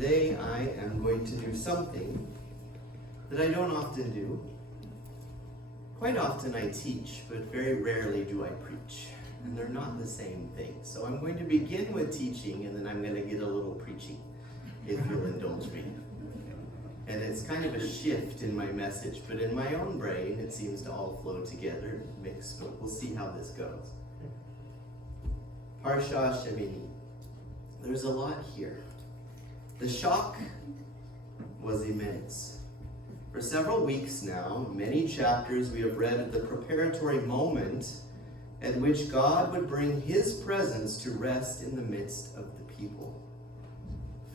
today I am going to do something that I don't often do. Quite often I teach, but very rarely do I preach. And they're not the same thing. So I'm going to begin with teaching, and then I'm going to get a little preaching, if you'll indulge me. And it's kind of a shift in my message, but in my own brain it seems to all flow together, mix, but we'll see how this goes. Parsha Shemini. There's a lot here. The shock was immense. For several weeks now, many chapters we have read of the preparatory moment at which God would bring his presence to rest in the midst of the people.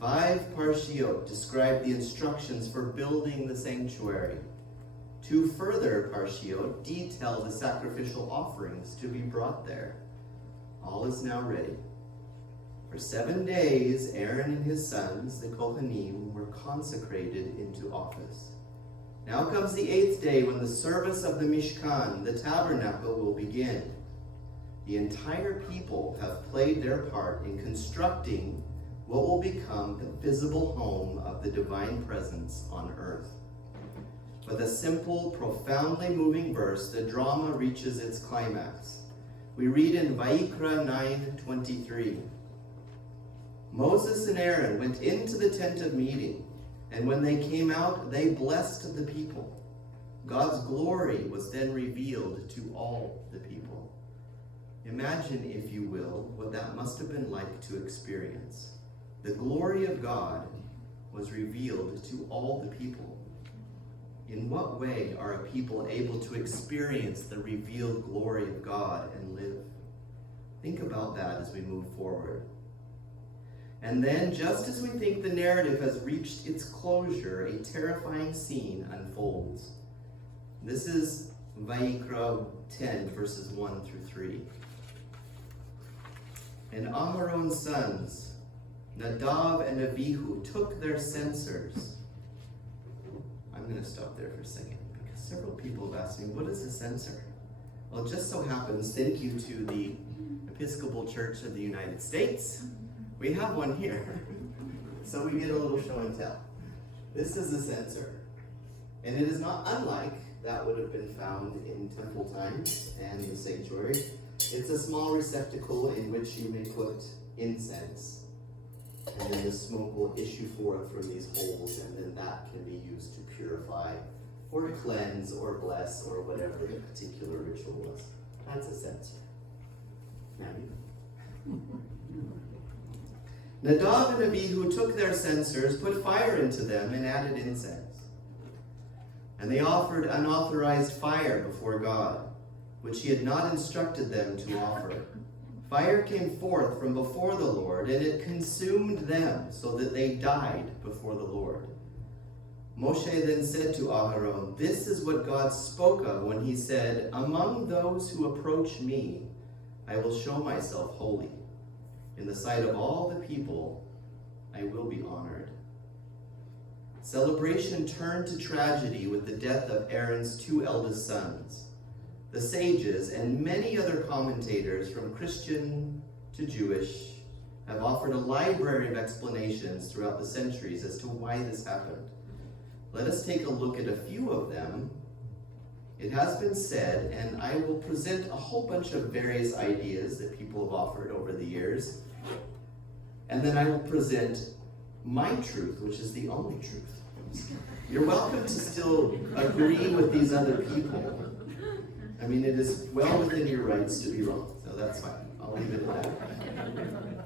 5 parshiot describe the instructions for building the sanctuary. 2 further parshiot detail the sacrificial offerings to be brought there. All is now ready. For 7 days, Aaron and his sons, the Kohanim, were consecrated into office. Now comes the 8th day when the service of the Mishkan, the tabernacle, will begin. The entire people have played their part in constructing what will become the visible home of the divine presence on earth. With a simple, profoundly moving verse, the drama reaches its climax. We read in Vayikra 9:23. Moses and Aaron went into the tent of meeting, and when they came out, they blessed the people. God's glory was then revealed to all the people. Imagine, if you will, what that must have been like to experience. The glory of God was revealed to all the people. In what way are a people able to experience the revealed glory of God and live? Think about that as we move forward. And then, just as we think the narrative has reached its closure, a terrifying scene unfolds. This is Vayikra 10, verses 1 through 3. And Aharon's sons, Nadav and Abihu, took their censers. I'm going to stop there for a second, because several people have asked me, what is a censer? Well, it just so happens, thank you to the Episcopal Church of the United States, we have one here. So we get a little show and tell. This is a censer. And it is not unlike that would have been found in temple times and the sanctuary. It's a small receptacle in which you may put incense. And then the smoke will issue forth from these holes, and then that can be used to purify or cleanse or bless or whatever the particular ritual was. That's a censer. Now you. Nadav and Abihu took their censers, put fire into them, and added incense. And they offered unauthorized fire before God, which he had not instructed them to offer. Fire came forth from before the Lord, and it consumed them, so that they died before the Lord. Moshe then said to Aharon, "This is what God spoke of when he said, 'Among those who approach me, I will show myself holy. In the sight of all the people, I will be honored.'" Celebration turned to tragedy with the death of Aaron's 2 eldest sons. The sages and many other commentators, from Christian to Jewish, have offered a library of explanations throughout the centuries as to why this happened. Let us take a look at a few of them. It has been said, and I will present a whole bunch of various ideas that people have offered over the years, and then I will present my truth, which is the only truth. You're welcome to still agree with these other people. I mean, it is well within your rights to be wrong, so that's fine. I'll leave it at that.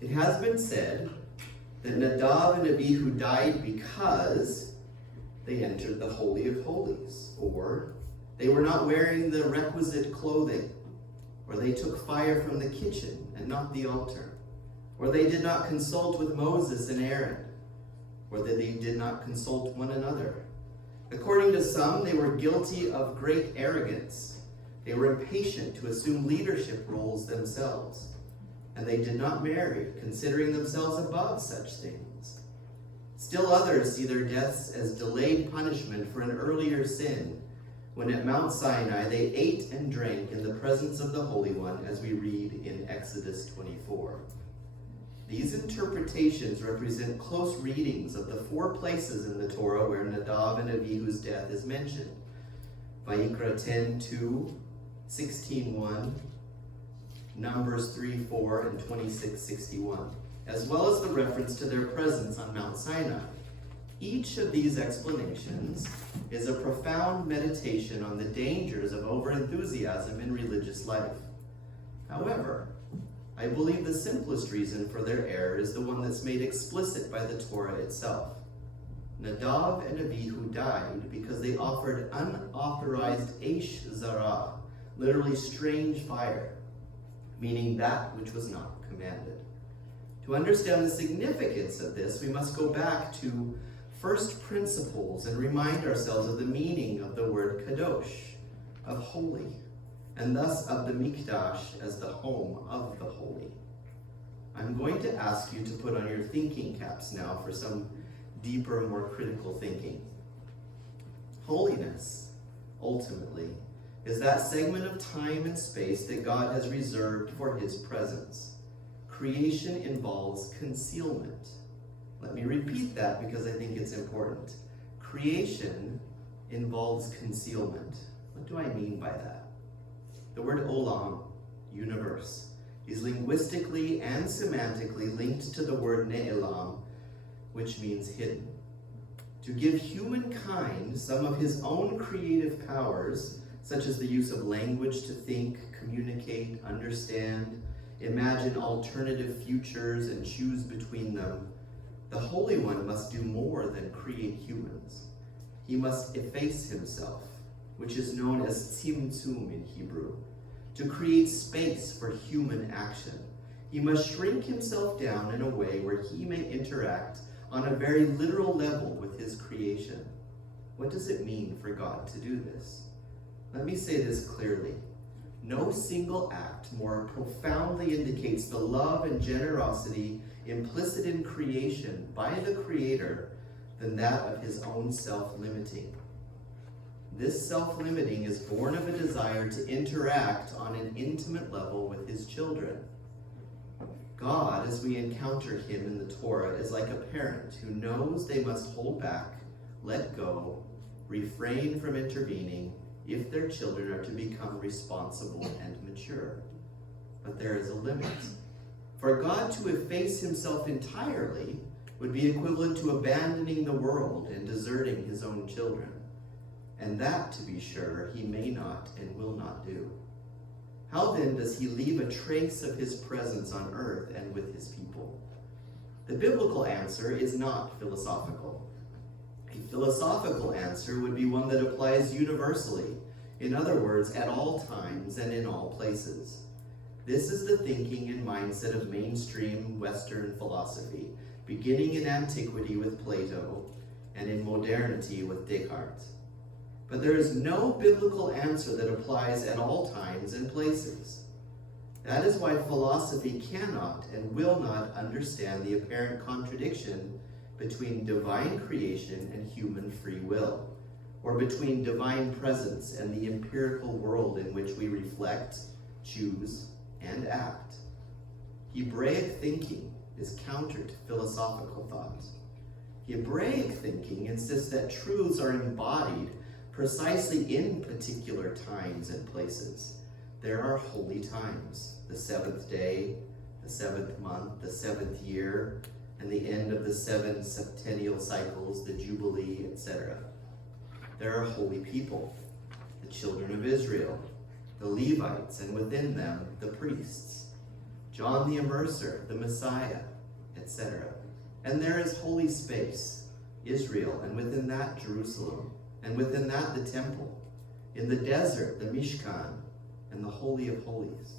It has been said that Nadav and Abihu died because they entered the Holy of Holies, or they were not wearing the requisite clothing, or they took fire from the kitchen and not the altar, or they did not consult with Moses and Aaron, or that they did not consult one another. According to some, they were guilty of great arrogance. They were impatient to assume leadership roles themselves, and they did not marry, considering themselves above such things. Still others see their deaths as delayed punishment for an earlier sin, when at Mount Sinai they ate and drank in the presence of the Holy One, as we read in Exodus 24. These interpretations represent close readings of the 4 places in the Torah where Nadav and Avihu's death is mentioned. Vayikra 10:2, 16:1, Numbers 3:4, and 26:61, as well as the reference to their presence on Mount Sinai. Each of these explanations is a profound meditation on the dangers of overenthusiasm in religious life. However, I believe the simplest reason for their error is the one that's made explicit by the Torah itself. Nadav and Avihu died because they offered unauthorized Eish Zarah, literally strange fire, meaning that which was not commanded. To understand the significance of this, we must go back to first principles and remind ourselves of the meaning of the word kadosh, of holy, and thus of the Mikdash as the home of the holy. I'm going to ask you to put on your thinking caps now for some deeper, more critical thinking. Holiness, ultimately, is that segment of time and space that God has reserved for his presence. Creation involves concealment. Let me repeat that because I think it's important. Creation involves concealment. What do I mean by that? The word olam, universe, is linguistically and semantically linked to the word ne'elam, which means hidden. To give humankind some of his own creative powers, such as the use of language to think, communicate, understand, imagine alternative futures, and choose between them, the Holy One must do more than create humans. He must efface himself, which is known as tzimtzum in Hebrew, to create space for human action. He must shrink himself down in a way where he may interact on a very literal level with his creation. What does it mean for God to do this? Let me say this clearly. No single act more profoundly indicates the love and generosity implicit in creation by the Creator than that of his own self-limiting. This self-limiting is born of a desire to interact on an intimate level with his children. God, as we encounter him in the Torah, is like a parent who knows they must hold back, let go, refrain from intervening if their children are to become responsible and mature. But there is a limit. For God to efface himself entirely would be equivalent to abandoning the world and deserting his own children. And that, to be sure, he may not and will not do. How then does he leave a trace of his presence on earth and with his people? The biblical answer is not philosophical. A philosophical answer would be one that applies universally, in other words, at all times and in all places. This is the thinking and mindset of mainstream Western philosophy, beginning in antiquity with Plato and in modernity with Descartes. But there is no biblical answer that applies at all times and places. That is why philosophy cannot and will not understand the apparent contradiction between divine creation and human free will, or between divine presence and the empirical world in which we reflect, choose, and act. Hebraic thinking is counter to philosophical thought. Hebraic thinking insists that truths are embodied precisely in particular times and places. There are holy times, the seventh day, the seventh month, the seventh year, and the end of the 7 septennial cycles, the Jubilee, etc. There are holy people, the children of Israel, the Levites, and within them, the priests, John the Immerser, the Messiah, etc. And there is holy space, Israel, and within that, Jerusalem, and within that, the temple, in the desert, the Mishkan, and the Holy of Holies.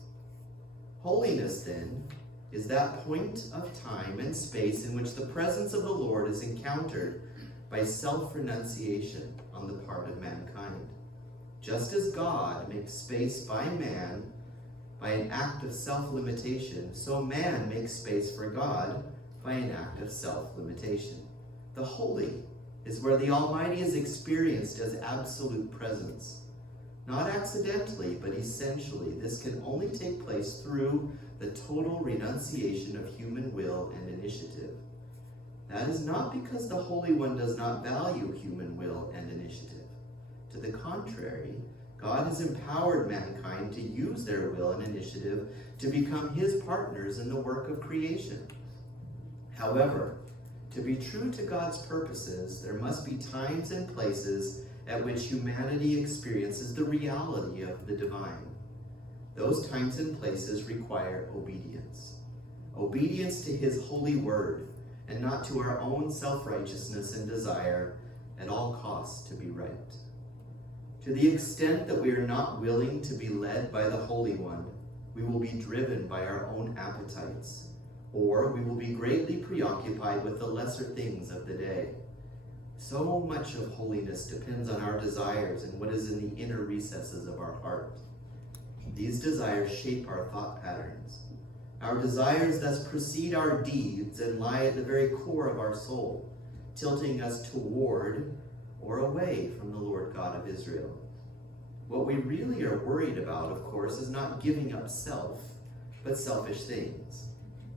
Holiness, then, is that point of time and space in which the presence of the Lord is encountered by self-renunciation on the part of mankind. Just as God makes space by man by an act of self-limitation, so man makes space for God by an act of self-limitation. The holy is where the Almighty is experienced as absolute presence. Not accidentally, but essentially, this can only take place through the total renunciation of human will and initiative. That is not because the Holy One does not value human will and initiative. To the contrary, God has empowered mankind to use their will and initiative to become his partners in the work of creation. However, to be true to God's purposes, there must be times and places at which humanity experiences the reality of the divine. Those times and places require obedience. Obedience to his holy word, and not to our own self-righteousness and desire at all costs to be right. To the extent that we are not willing to be led by the Holy One, we will be driven by our own appetites, or we will be greatly preoccupied with the lesser things of the day. So much of holiness depends on our desires and what is in the inner recesses of our heart. These desires shape our thought patterns. Our desires thus precede our deeds and lie at the very core of our soul, tilting us toward or away from the Lord God of Israel. What we really are worried about, of course, is not giving up self, but selfish things.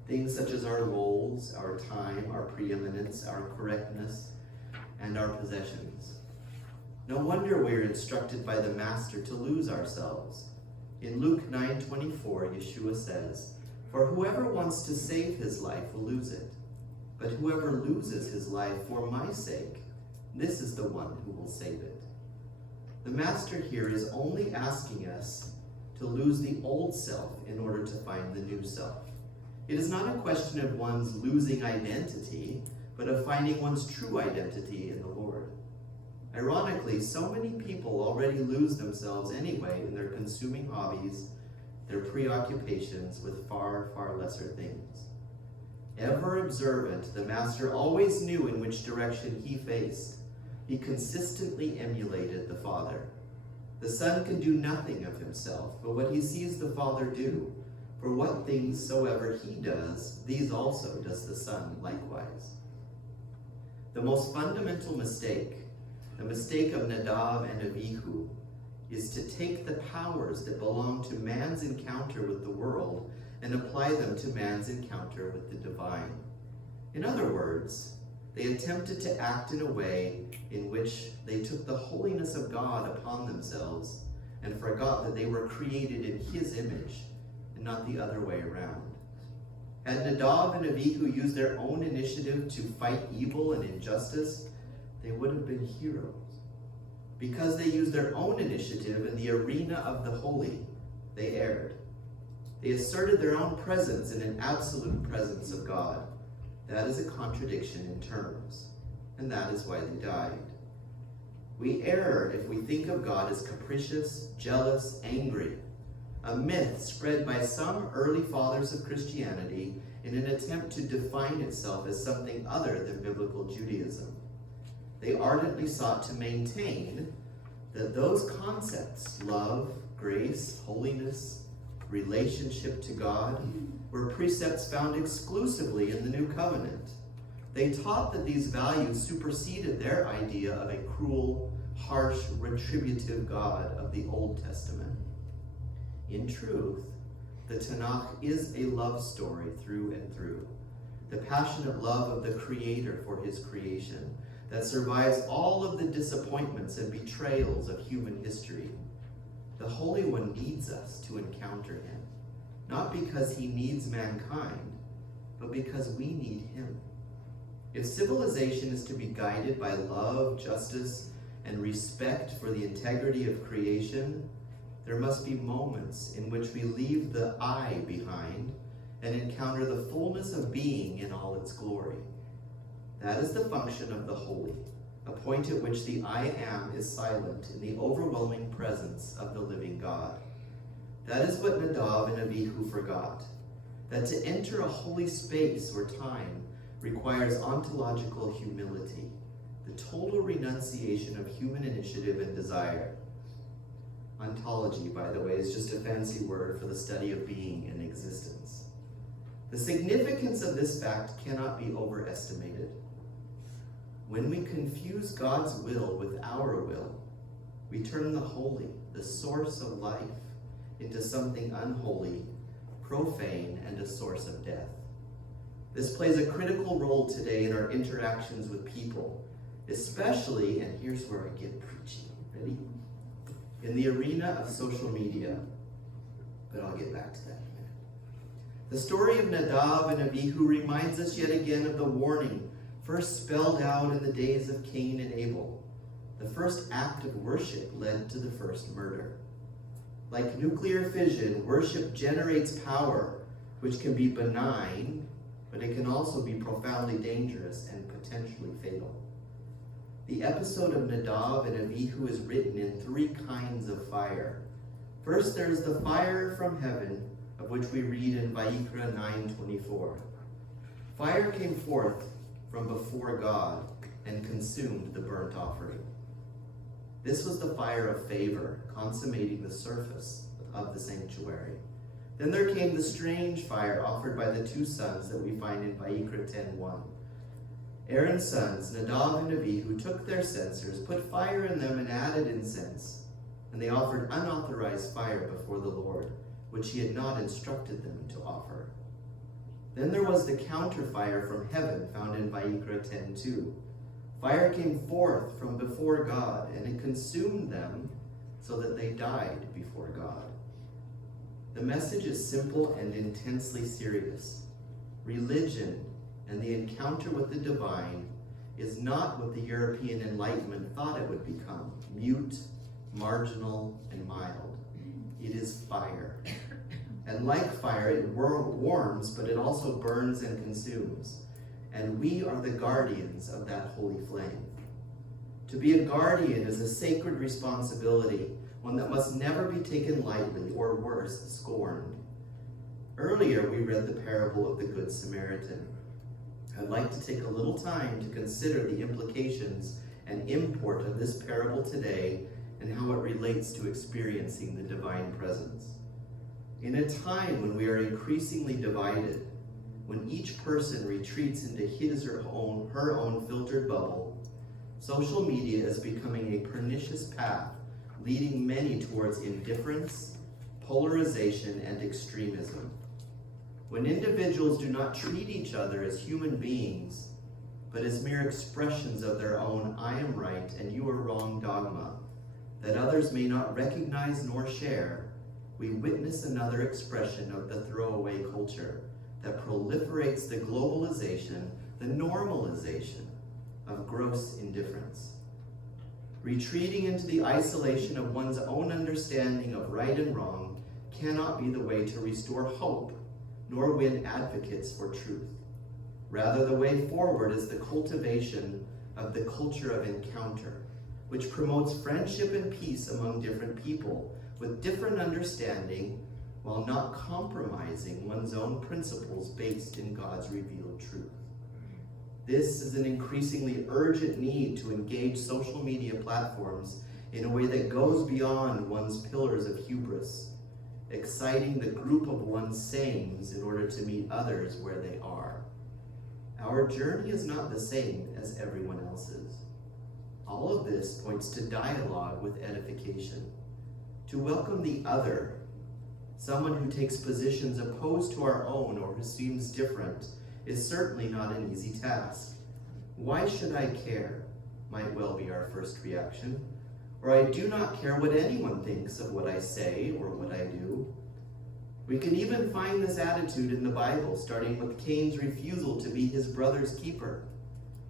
Things such as our roles, our time, our preeminence, our correctness, and our possessions. No wonder we are instructed by the Master to lose ourselves. In Luke 9:24, Yeshua says, "For whoever wants to save his life will lose it. But whoever loses his life for my sake, this is the one who will save it." The Master here is only asking us to lose the old self in order to find the new self. It is not a question of one's losing identity, but of finding one's true identity in the Lord. Ironically, so many people already lose themselves anyway in their consuming hobbies, their preoccupations with far, far lesser things. Ever observant, the Master always knew in which direction he faced. He consistently emulated the Father. The Son can do nothing of himself, but what he sees the Father do. For what things soever he does, these also does the Son likewise. The most fundamental mistake, the mistake of Nadav and Abihu, is to take the powers that belong to man's encounter with the world and apply them to man's encounter with the divine. In other words, they attempted to act in a way in which they took the holiness of God upon themselves and forgot that they were created in his image and not the other way around. Had Nadav and Abihu used their own initiative to fight evil and injustice, they would have been heroes. Because they used their own initiative in the arena of the holy, they erred. They asserted their own presence in an absolute presence of God. That is a contradiction in terms, and that is why they died. We err if we think of God as capricious, jealous, angry, a myth spread by some early fathers of Christianity in an attempt to define itself as something other than biblical Judaism. They ardently sought to maintain that those concepts, love, grace, holiness, relationship to God, were precepts found exclusively in the New Covenant. They taught that these values superseded their idea of a cruel, harsh, retributive God of the Old Testament. In truth, the Tanakh is a love story through and through, the passionate love of the Creator for his creation that survives all of the disappointments and betrayals of human history. The Holy One needs us to encounter him, not because he needs mankind, but because we need him. If civilization is to be guided by love, justice, and respect for the integrity of creation, there must be moments in which we leave the I behind and encounter the fullness of being in all its glory. That is the function of the holy, a point at which the I am is silent in the overwhelming presence of the living God. That is what Nadav and Abihu forgot, that to enter a holy space or time requires ontological humility, the total renunciation of human initiative and desire. Ontology, by the way, is just a fancy word for the study of being and existence. The significance of this fact cannot be overestimated. When we confuse God's will with our will, we turn the holy, the source of life, into something unholy, profane, and a source of death. This plays a critical role today in our interactions with people, especially, and here's where I get preachy, ready? In the arena of social media. But I'll get back to that in a minute. The story of Nadav and Abihu reminds us yet again of the warning first spelled out in the days of Cain and Abel. The first act of worship led to the first murder. Like nuclear fission, worship generates power, which can be benign, but it can also be profoundly dangerous and potentially fatal. The episode of Nadav and Abihu is written in three kinds of fire. First, there's the fire from heaven, of which we read in Vayikra 9:24. Fire came forth from before God and consumed the burnt offering. This was the fire of favor, consummating the surface of the sanctuary. Then there came the strange fire offered by the two sons that we find in Vayikra 10:1. Aaron's sons, Nadav and Abihu, took their censers, put fire in them, and added incense. And they offered unauthorized fire before the Lord, which he had not instructed them to offer. Then there was the counterfire from heaven found in Vayikra 10:2. Fire came forth from before God, and it consumed them so that they died before God. The message is simple and intensely serious. Religion and the encounter with the divine is not what the European Enlightenment thought it would become, mute, marginal, and mild. It is fire. And like fire, it warms, but it also burns and consumes. And we are the guardians of that holy flame. To be a guardian is a sacred responsibility, one that must never be taken lightly, or worse, scorned. Earlier, we read the parable of the Good Samaritan. I'd like to take a little time to consider the implications and import of this parable today and how it relates to experiencing the divine presence. In a time when we are increasingly divided, when each person retreats into his or her own filtered bubble, social media is becoming a pernicious path, leading many towards indifference, polarization, and extremism. When individuals do not treat each other as human beings, but as mere expressions of their own I am right and you are wrong dogma, that others may not recognize nor share, we witness another expression of the throwaway culture that proliferates the globalization, the normalization of gross indifference. Retreating into the isolation of one's own understanding of right and wrong cannot be the way to restore hope, nor win advocates for truth. Rather, the way forward is the cultivation of the culture of encounter, which promotes friendship and peace among different people with different understanding, while not compromising one's own principles based in God's revealed truth. This is an increasingly urgent need to engage social media platforms in a way that goes beyond one's pillars of hubris, exciting the group of one's sames in order to meet others where they are. Our journey is not the same as everyone else's. All of this points to dialogue with edification, to welcome the other, someone who takes positions opposed to our own or who seems different, is certainly not an easy task. Why should I care? Might well be our first reaction. Or I do not care what anyone thinks of what I say or what I do. We can even find this attitude in the Bible, starting with Cain's refusal to be his brother's keeper,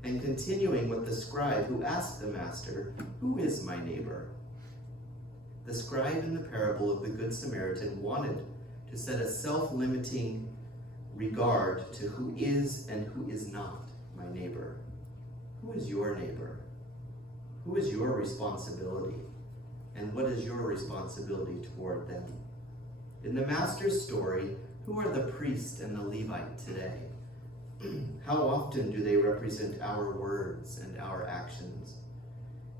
and continuing with the scribe who asked the master, "Who is my neighbor?" The scribe in the parable of the Good Samaritan wanted to set a self-limiting regard to who is and who is not my neighbor. Who is your neighbor? Who is your responsibility? And what is your responsibility toward them? In the Master's story, who are the priest and the Levite today? How often do they represent our words and our actions?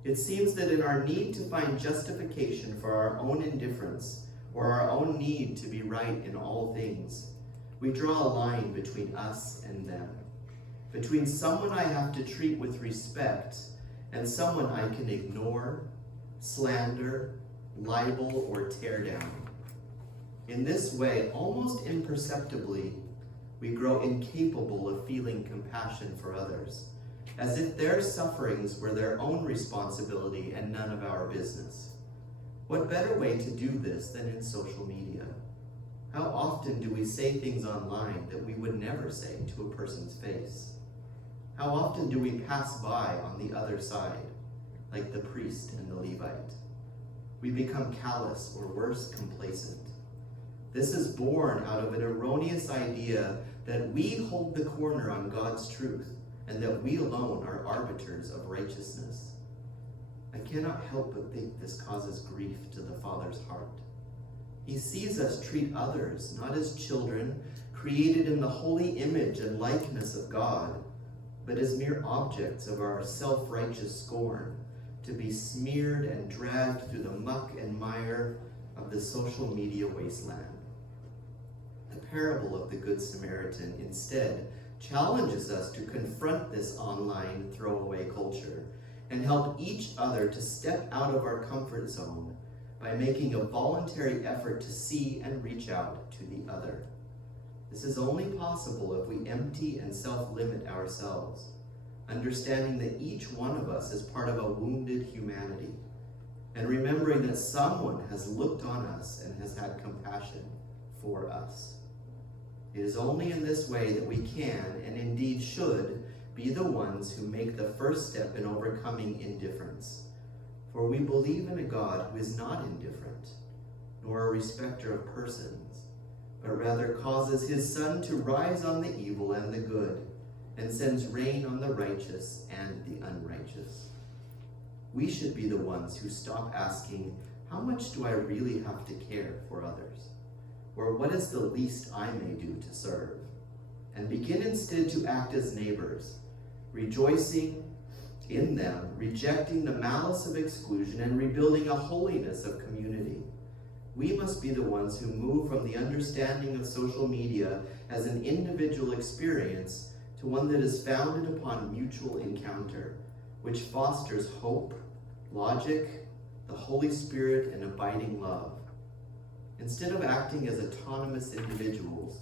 It seems that in our need to find justification for our own indifference or our own need to be right in all things, we draw a line between us and them, between someone I have to treat with respect and someone I can ignore, slander, libel, or tear down. In this way, almost imperceptibly, we grow incapable of feeling compassion for others, as if their sufferings were their own responsibility and none of our business. What better way to do this than in social media? How often do we say things online that we would never say to a person's face? How often do we pass by on the other side, like the priest and the Levite? We become callous, or worse, complacent. This is born out of an erroneous idea that we hold the corner on God's truth and that we alone are arbiters of righteousness. I cannot help but think this causes grief to the Father's heart. He sees us treat others not as children created in the holy image and likeness of God, but as mere objects of our self-righteous scorn, to be smeared and dragged through the muck and mire of the social media wasteland. The parable of the Good Samaritan instead challenges us to confront this online throwaway culture and help each other to step out of our comfort zone by making a voluntary effort to see and reach out to the other. This is only possible if we empty and self-limit ourselves, understanding that each one of us is part of a wounded humanity, and remembering that someone has looked on us and has had compassion for us. It is only in this way that we can, and indeed should, be the ones who make the first step in overcoming indifference. For we believe in a God who is not indifferent, nor a respecter of persons, but rather causes his sun to rise on the evil and the good, and sends rain on the righteous and the unrighteous. We should be the ones who stop asking, how much do I really have to care for others? Or what is the least I may do to serve? And begin instead to act as neighbors, rejoicing in them, rejecting the malice of exclusion, and rebuilding a holiness of community. We must be the ones who move from the understanding of social media as an individual experience to one that is founded upon mutual encounter, which fosters hope, logic, the Holy Spirit, and abiding love. Instead of acting as autonomous individuals,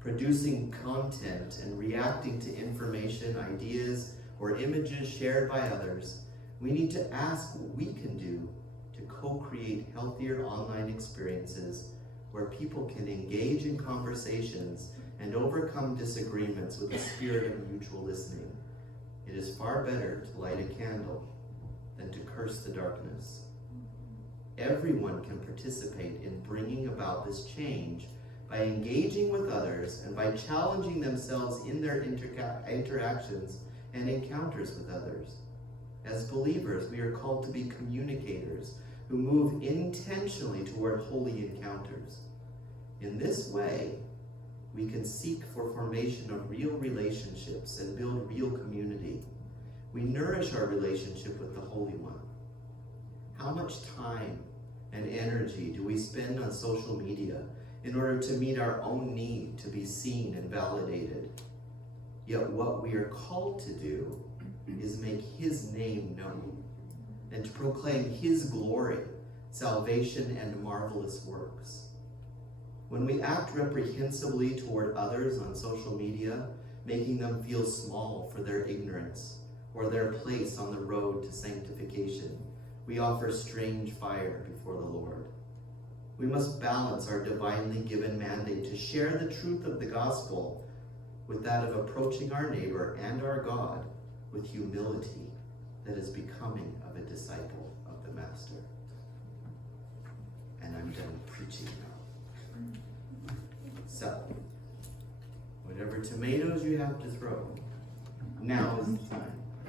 producing content and reacting to information, ideas, or images shared by others, we need to ask what we can do to co-create healthier online experiences where people can engage in conversations and overcome disagreements with a spirit of mutual listening. It is far better to light a candle than to curse the darkness. Everyone can participate in bringing about this change by engaging with others and by challenging themselves in their interactions and encounters with others. As believers, we are called to be communicators who move intentionally toward holy encounters. In this way, we can seek for formation of real relationships and build real community. We nourish our relationship with the Holy One. How much time and energy do we spend on social media in order to meet our own need to be seen and validated? Yet what we are called to do is make his name known and to proclaim his glory, salvation, and marvelous works. When we act reprehensibly toward others on social media, making them feel small for their ignorance or their place on the road to sanctification, we offer strange fire before the Lord. We must balance our divinely given mandate to share the truth of the gospel with that of approaching our neighbor and our God with humility that is becoming of a disciple of the Master. And I'm done preaching now. So, whatever tomatoes you have to throw, now is the time.